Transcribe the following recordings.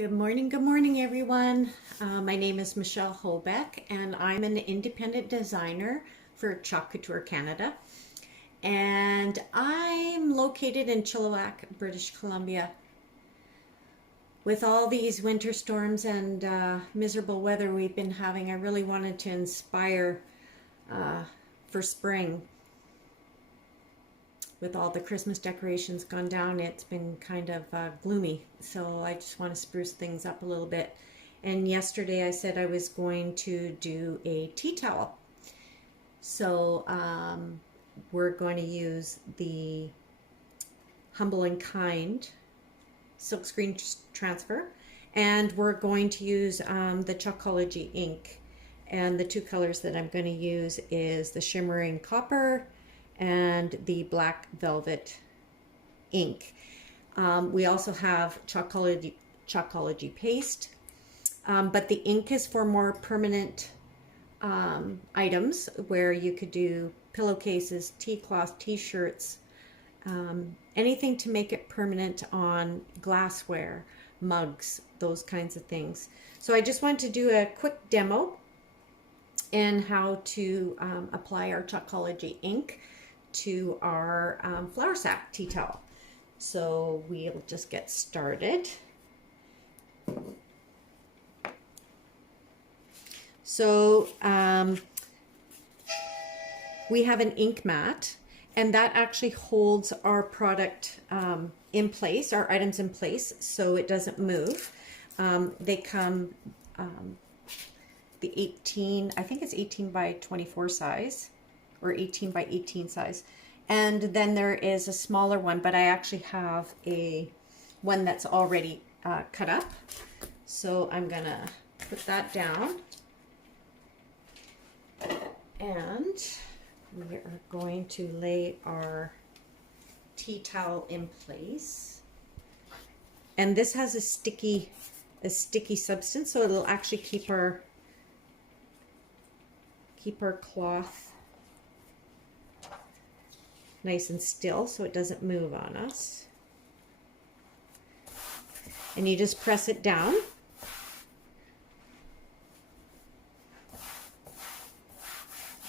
Good morning everyone. My name is Michelle Hobeck and I'm an independent designer for Chalk Couture Canada. And I'm located in Chilliwack, British Columbia. With all these winter storms and miserable weather we've been having, I really wanted to inspire for spring. With all the Christmas decorations gone down, it's been kind of gloomy. So I just want to spruce things up a little bit. And yesterday I said I was going to do a tea towel. So we're going to use the Humble and Kind silkscreen transfer. And we're going to use the chalkocology ink. And the two colors that I'm going to use is the shimmering copper and the black velvet ink. We also have chalkocology paste, but the ink is for more permanent items where you could do pillowcases, tea cloth, t-shirts, anything to make it permanent on glassware, mugs, those kinds of things. So I just wanted to do a quick demo in how to apply our chalkocology ink to our flour sack tea towel. So we'll just get started. So we have an ink mat, and that actually holds our product in place, our items in place, so it doesn't move. They come the 18, I think it's 18 by 24 size, or 18 by 18 size. And then there is a smaller one, but I actually have one that's already cut up. So I'm gonna put that down. And we are going to lay our tea towel in place. And this has a sticky substance, so it'll actually keep our cloth nice and still so it doesn't move on us. And you just press it down.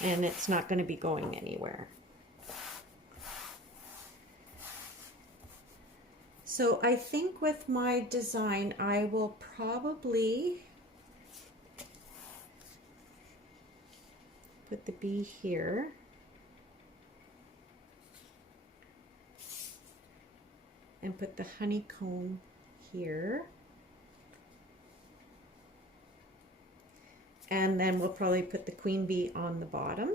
And it's not going to be going anywhere. So I think with my design, I will probably put the bee here. And put the honeycomb here. And then we'll probably put the queen bee on the bottom.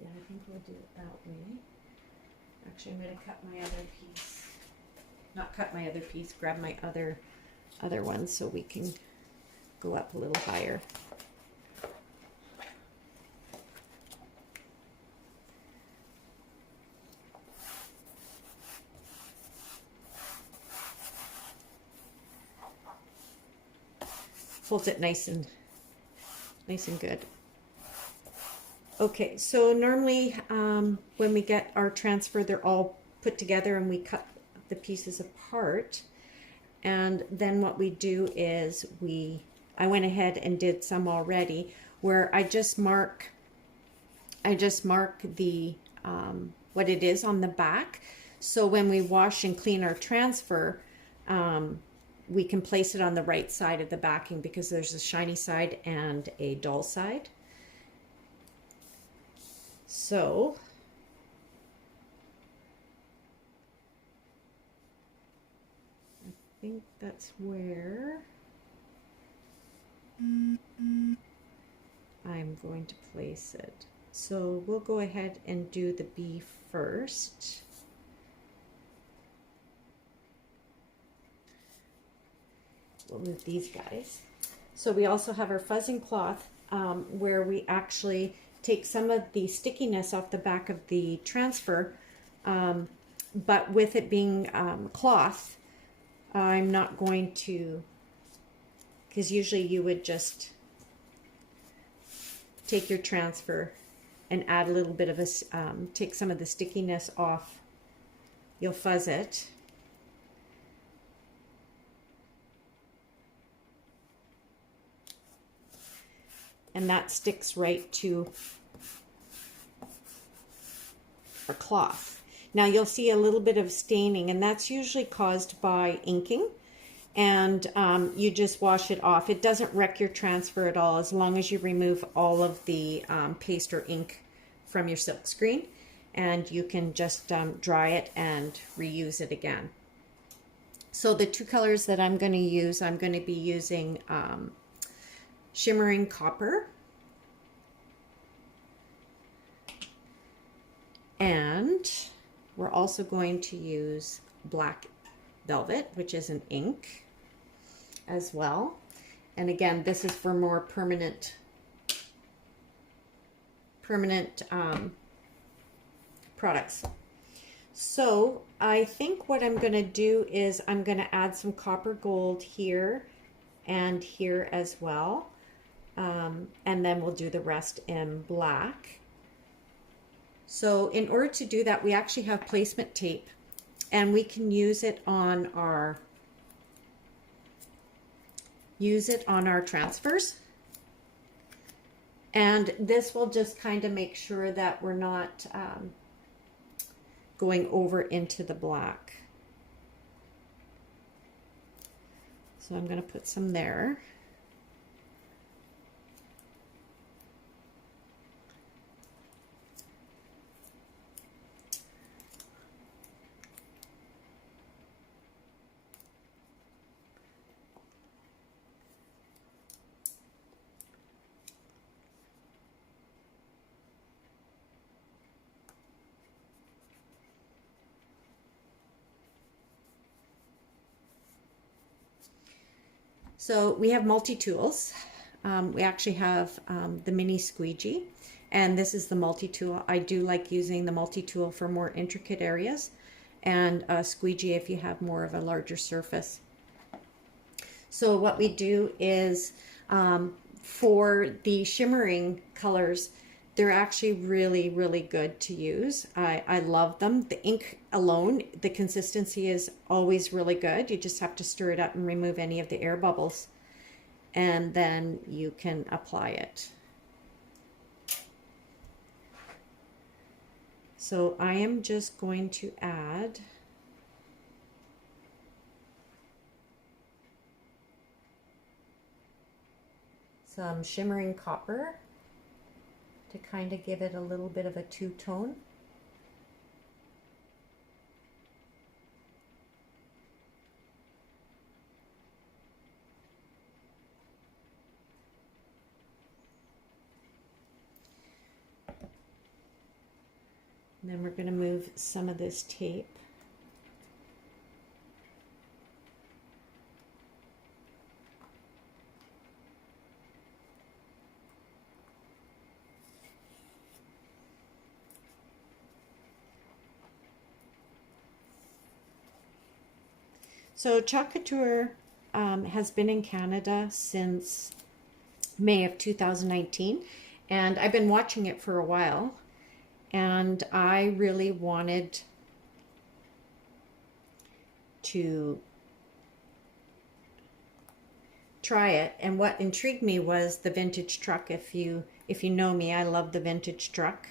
Yeah, I think we'll do it that way. Actually, I'm going to cut my other piece. Not cut my other piece, grab my other one so we can go up a little higher. Holds it nice and good. Okay, so normally when we get our transfer, they're all put together and we cut the pieces apart, and then what we do is I went ahead and did some already where I just mark the what it is on the back, so when we wash and clean our transfer, we can place it on the right side of the backing, because there's a shiny side and a dull side. So I think that's where I'm going to place it. So we'll go ahead and do the bee first. We'll move these guys. So we also have our fuzzing cloth where we actually take some of the stickiness off the back of the transfer, but with it being cloth, I'm not going to because usually you would just take your transfer and add a little bit of a, take some of the stickiness off. You'll fuzz it. And that sticks right to our cloth. Now you'll see a little bit of staining, and that's usually caused by inking. And you just wash it off. It doesn't wreck your transfer at all as long as you remove all of the paste or ink from your silk screen, and you can just dry it and reuse it again. So the two colors that I'm going to use, I'm going to be using shimmering copper and we're also going to use black velvet, which is an ink as well. And again, this is for more permanent products. So I think what I'm going to do is I'm going to add some copper gold here and here as well. And then we'll do the rest in black. So in order to do that, we actually have placement tape, and we can use it on our transfers. And this will just kind of make sure that we're not going over into the black. So I'm going to put some there. So we have multi-tools. We actually have the mini squeegee, and this is the multi-tool. I do like using the multi-tool for more intricate areas, and a squeegee if you have more of a larger surface. So what we do is for the shimmering colors, they're actually really, really good to use. I love them. The ink alone, the consistency is always really good. You just have to stir it up and remove any of the air bubbles, and then you can apply it. So I am just going to add some shimmering copper to kind of give it a little bit of a two-tone. And then we're going to move some of this tape. So chalkocology has been in Canada since May of 2019, and I've been watching it for a while, and I really wanted to try it. And what intrigued me was the vintage truck. If you know me, I love the vintage truck.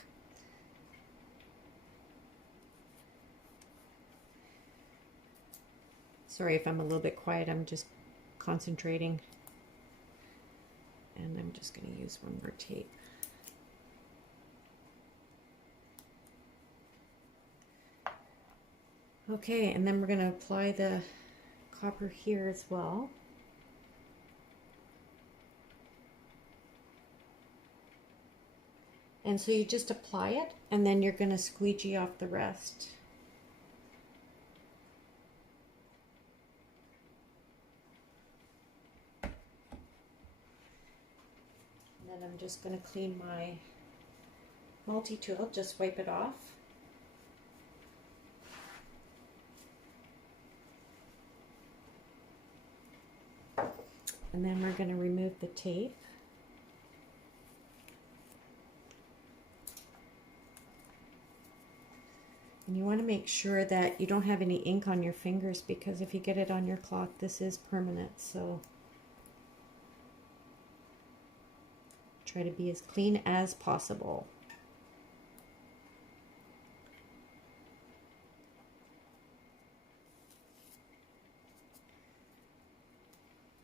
Sorry if I'm a little bit quiet, I'm just concentrating. And I'm just going to use one more tape. Okay, and then we're going to apply the copper here as well. And so you just apply it, and then you're going to squeegee off the rest. And then I'm just going to clean my multi-tool, just wipe it off. And then we're going to remove the tape. And you want to make sure that you don't have any ink on your fingers, because if you get it on your cloth, this is permanent. So try to be as clean as possible.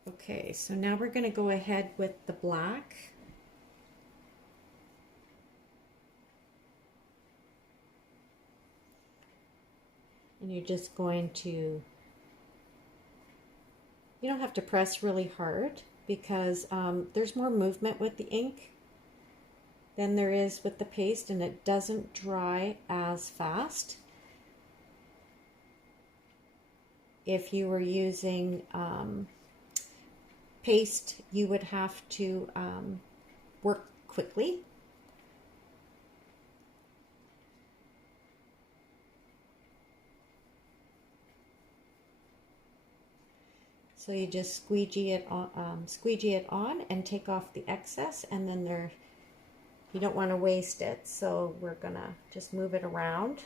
Okay, so now we're going to go ahead with the black. And you're just going to, you don't have to press really hard, because there's more movement with the ink than there is with the paste, and it doesn't dry as fast. If you were using paste, you would have to work quickly. So you just squeegee it on and take off the excess, and then you don't want to waste it. So we're gonna just move it around.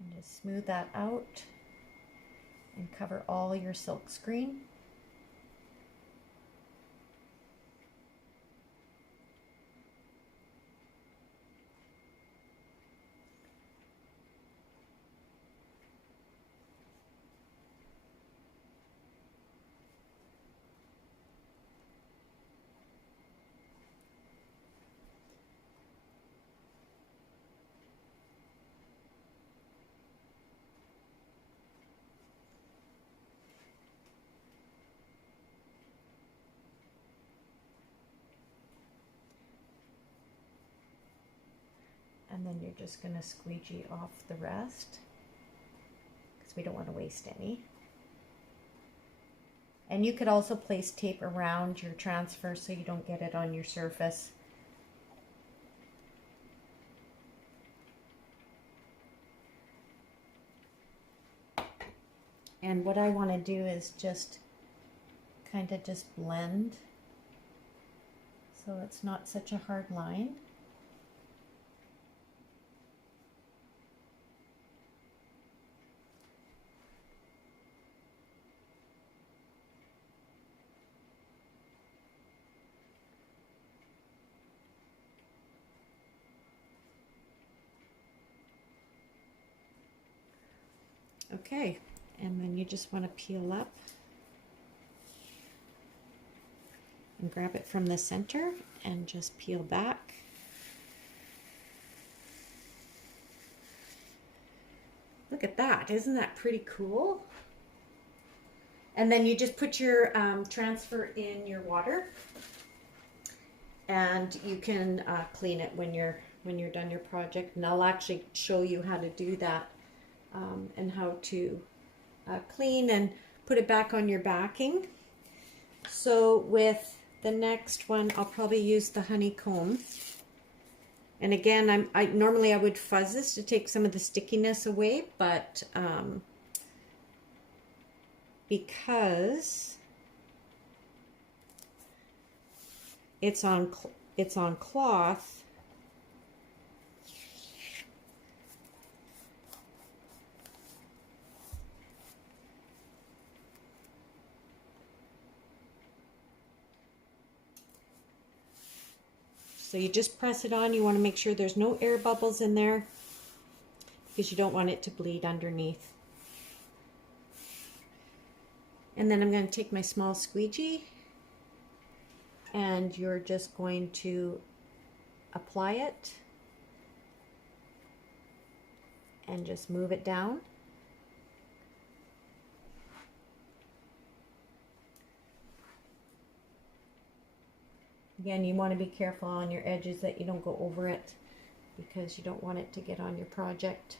And just smooth that out and cover all your silk screen. And then you're just going to squeegee off the rest, because we don't want to waste any. And you could also place tape around your transfer so you don't get it on your surface. And what I want to do is just kind of just blend so it's not such a hard line. Okay, and then you just want to peel up and grab it from the center and just peel back. Look at that, isn't that pretty cool? And then you just put your transfer in your water, and you can clean it when you're done your project. And I'll actually show you how to do that. And how to clean and put it back on your backing. So with the next one, I'll probably use the honeycomb. And again, normally I would fuzz this to take some of the stickiness away, but because it's on cloth, so you just press it on. You want to make sure there's no air bubbles in there, because you don't want it to bleed underneath. And then I'm going to take my small squeegee, and you're just going to apply it and just move it down. Again, you want to be careful on your edges that you don't go over it because you don't want it to get on your project.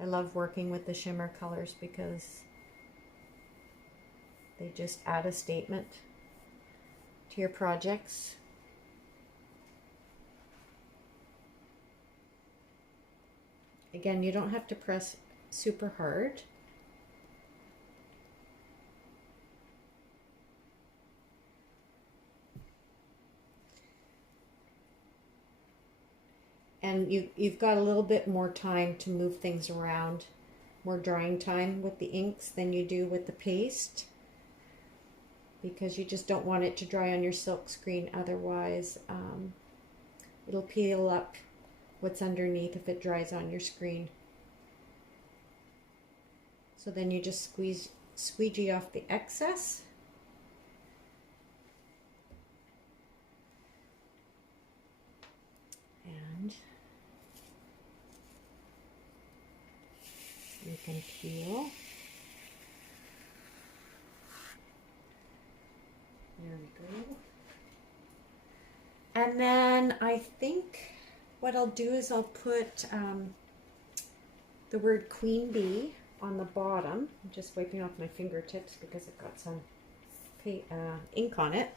I love working with the shimmer colors because they just add a statement to your projects. Again, you don't have to press super hard. And you've got a little bit more time to move things around, more drying time with the inks than you do with the paste, because you just don't want it to dry on your silk screen. Otherwise, it'll peel up what's underneath if it dries on your screen. So then you just squeegee off the excess. And you can peel. There we go. And then I think what I'll do is I'll put the word Queen Bee on the bottom. I'm just wiping off my fingertips because I've got some ink on it.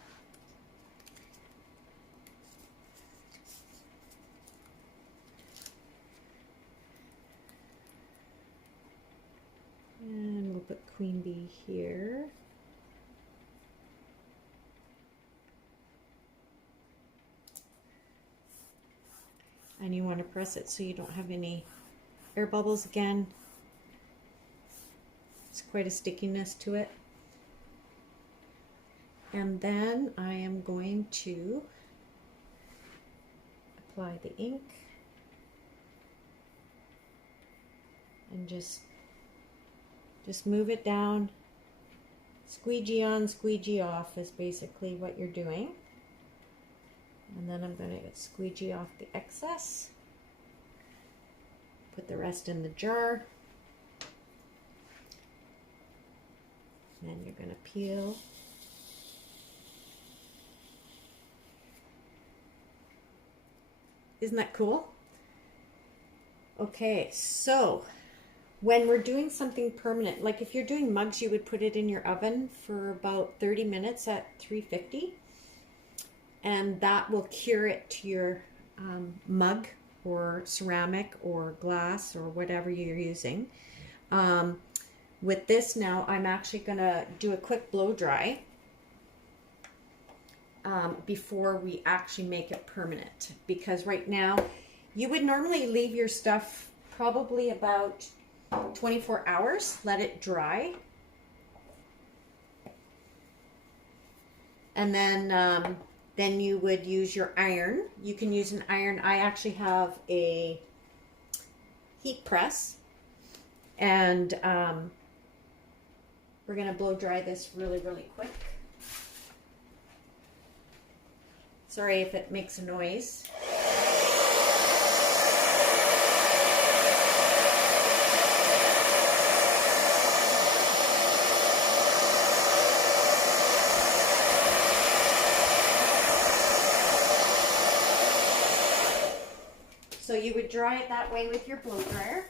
And we'll put Queen Bee here. And you want to press it so you don't have any air bubbles again. It's quite a stickiness to it. And then I am going to apply the ink and just move it down. Squeegee on, squeegee off is basically what you're doing. And then I'm going to squeegee off the excess. Put the rest in the jar. And then you're going to peel. Isn't that cool? Okay, so when we're doing something permanent, like if you're doing mugs, you would put it in your oven for about 30 minutes at 350. And that will cure it to your mug or ceramic or glass or whatever you're using. With this now, I'm actually going to do a quick blow dry before we actually make it permanent. Because right now, you would normally leave your stuff probably about 24 hours, let it dry. And then you would use your iron. You can use an iron. I actually have a heat press, and we're going to blow dry this really, really quick. Sorry if it makes a noise. So you would dry it that way with your blow dryer.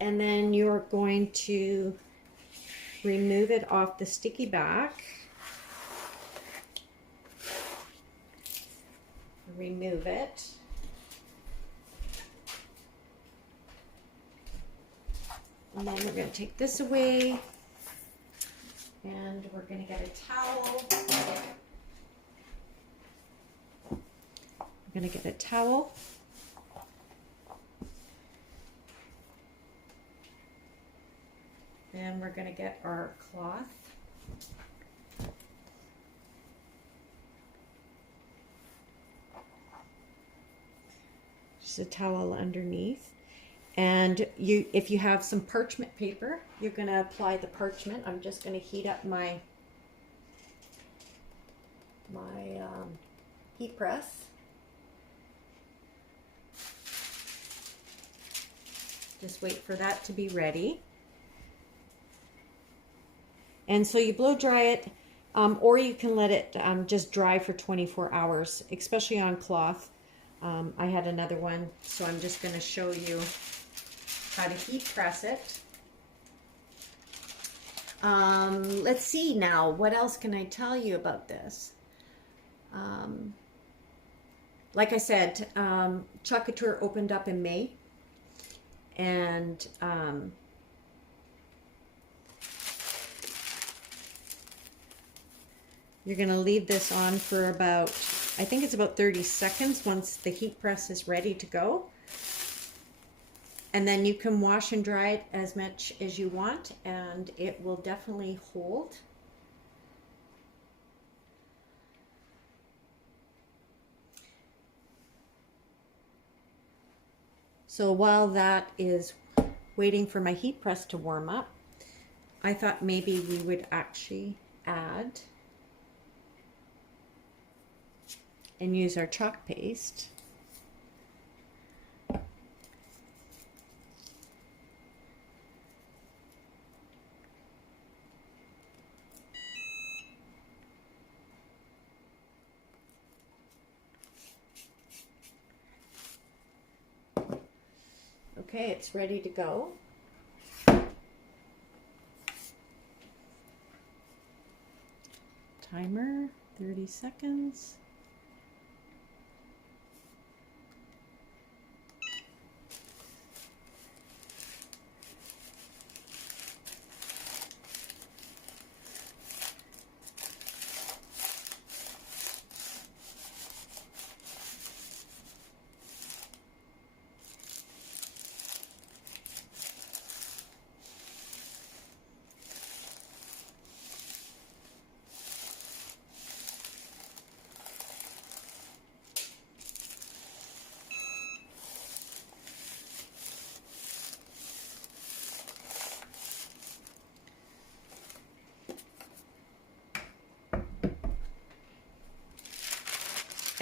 And then you're going to remove it off the sticky back. Remove it. And then we're going to take this away. And we're going to get a towel. We're going to get a towel. Then we're going to get our cloth. Just a towel underneath. And if you have some parchment paper, you're going to apply the parchment. I'm just going to heat up my heat press. Just wait for that to be ready. And so you blow dry it, or you can let it just dry for 24 hours, especially on cloth. I had another one, so I'm just going to show you how to heat press it. Let's see now, what else can I tell you about this? Like I said, Chalk Couture opened up in May, and you're going to leave this on for about, I think it's about 30 seconds once the heat press is ready to go. And then you can wash and dry it as much as you want, and it will definitely hold. So while that is waiting for my heat press to warm up, I thought maybe we would actually add and use our chalk paste. Okay, it's ready to go. Timer, 30 seconds.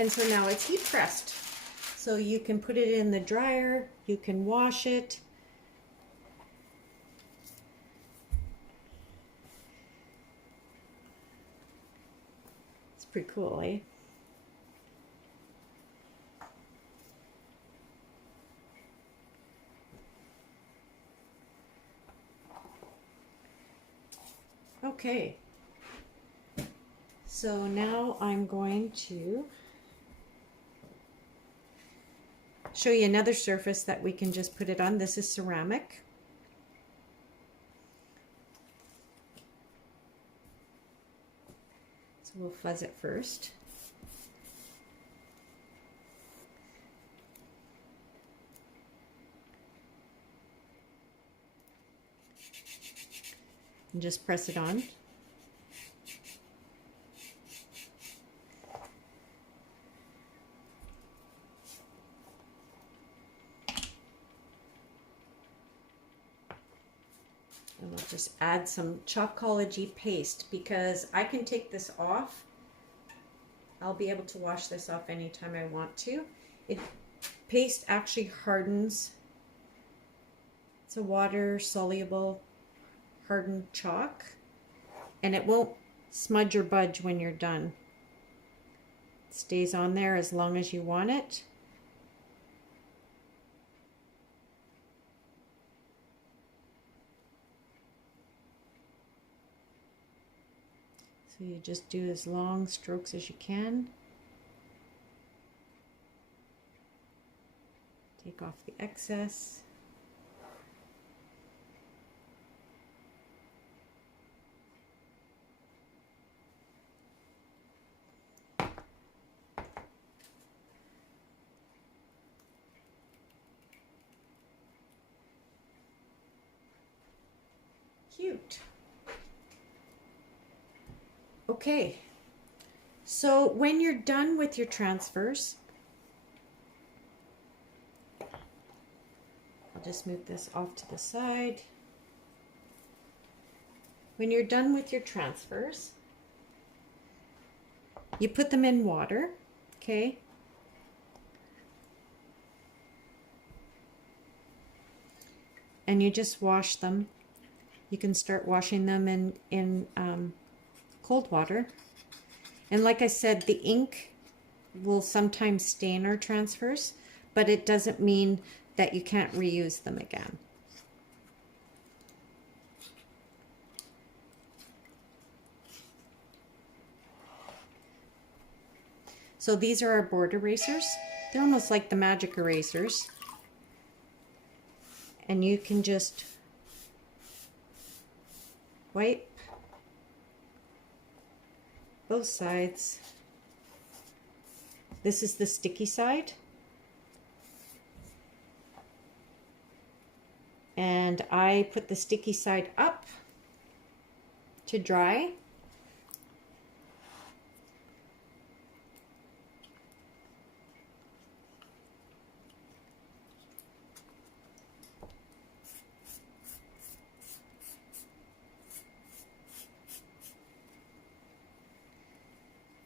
And so now it's heat pressed. So you can put it in the dryer, you can wash it. It's pretty cool, eh? Okay. So now I'm going to show you another surface that we can just put it on. This is ceramic. So we'll fuzz it first. And just press it on. And we'll just add some chalkocology paste, because I can take this off. I'll be able to wash this off anytime I want to. Paste actually hardens. It's a water soluble hardened chalk, and it won't smudge or budge when you're done. It stays on there as long as you want it. So you just do as long strokes as you can. Take off the excess. Cute. Okay, so when you're done with your transfers, I'll just move this off to the side. When you're done with your transfers, you put them in water, okay? And you just wash them You can start washing them in cold water. And like I said, the ink will sometimes stain our transfers, but it doesn't mean that you can't reuse them again. So these are our board erasers. They're almost like the magic erasers. And you can just wipe both sides. This is the sticky side. And I put the sticky side up to dry.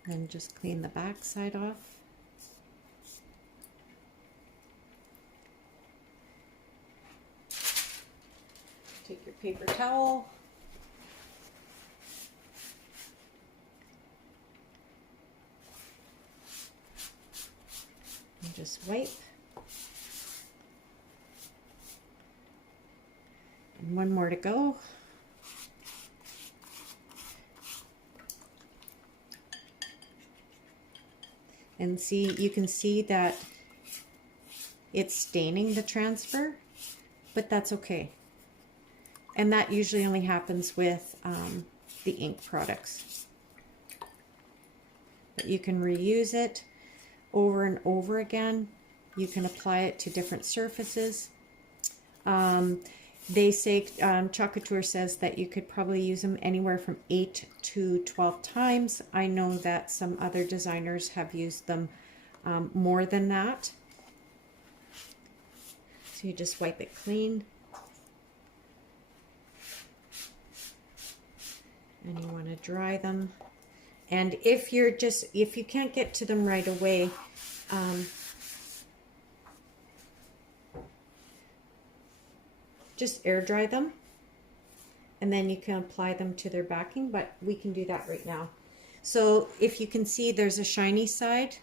And just clean the back side off. Take your paper towel. And just wipe. And one more to go. And see, you can see that it's staining the transfer, but that's okay. And that usually only happens with the ink products. But you can reuse it over and over again. You can apply it to different surfaces. They say, Chalkocology says that you could probably use them anywhere from 8 to 12 times. I know that some other designers have used them more than that. So you just wipe it clean. And you want to dry them. And if you can't get to them right away, just air dry them, and then you can apply them to their backing, but we can do that right now. So if you can see, there's a shiny side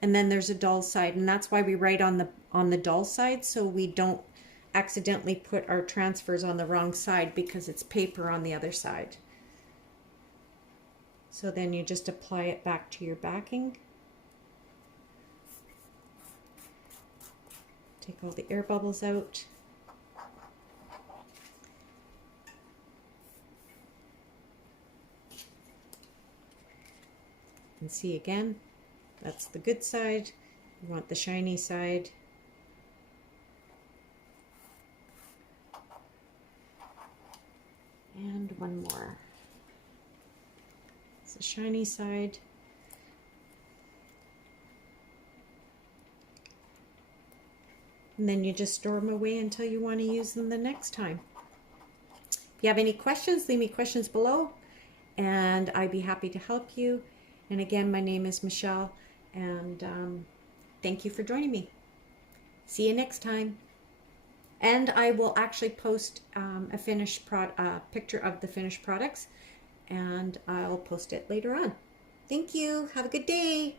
and then there's a dull side, and that's why we write on the dull side, so we don't accidentally put our transfers on the wrong side because it's paper on the other side. So then you just apply it back to your backing. Take all the air bubbles out. And see again, that's the good side. You want the shiny side. And one more. It's the shiny side. And then you just store them away until you want to use them the next time. If you have any questions, leave me questions below, and I'd be happy to help you. And again, my name is Michelle, and thank you for joining me. See you next time. And I will actually post a finished picture of the finished products, and I'll post it later on. Thank you. Have a good day.